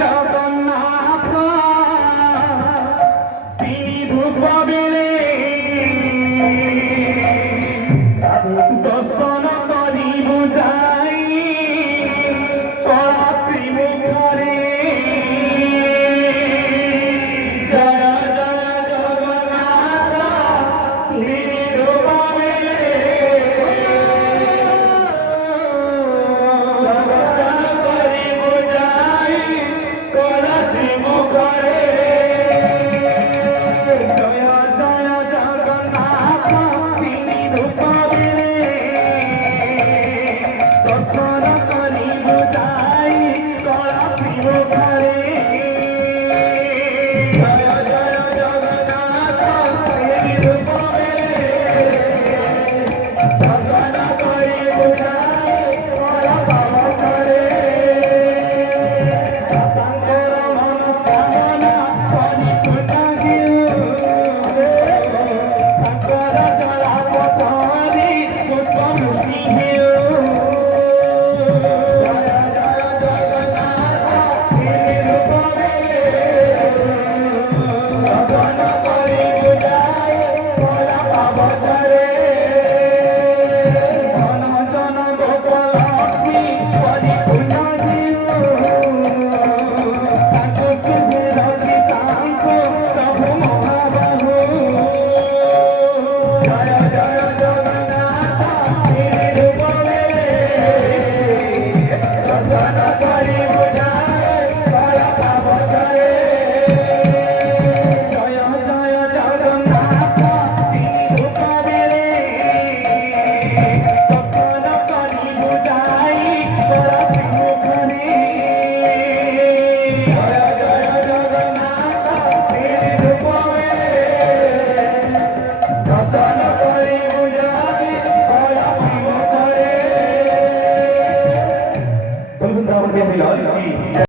জগন্নাথ তিনি ধূপ বেলে দর্শন করি বুঝাই করা শ্রীমুখরে জয় জয় জগন্নাথ তিনি ধূপ বেলে দর্শন করি বুঝাই করা শ্রীমুখরে জয় জয় জগন্নাথ তিনি ধূপ বেলে দর্শন করি বুঝাই করা শ্রীমুখরে জয় জয় জগন্নাথ তিনি ধূপ বেলে দর্শন করি বুঝাই করা শ্রীমুখরে তাঙ্কর মন শ্যামনা করি ফুটাগিও সাঙ্কর জলা পথরি পুষ্পমুখী হেও জয় জয় জগন্নাথ তিনি রূপ বেলে দর্শন করি বুঝাই করা পাবছরে ধন জন গোপলক্ষ্মী করি ফুটাগিও তাଙ୍କୁ ଶୁଭେ ରଖି ତାଙ୍କୁ ପ୍ରଭୁ ମହାବାହୁ ଜୟ ଜୟ ଜଗନ୍ନାଥ ତିନି ରୂପ ବେଲେ ଦର୍ଶନ କରି ବୁଝାଏ କଳା ପାବଛରେ ଜୟ ଜୟ ଜଗନ୍ନାଥ ତିନି ରୂପ ବେଲେ ଦର୍ଶନ କରି ବୁଝାଇ କଳା ଶ୍ରୀମୁଖରେ ଜୟ ଜୟ ଜଗନ୍ନାଥ ତିନି ରୂପ ବେଲେ ଦର୍ଶନ କରି ବୁଝାଇ କଳା ଶ୍ରୀମୁଖରେ।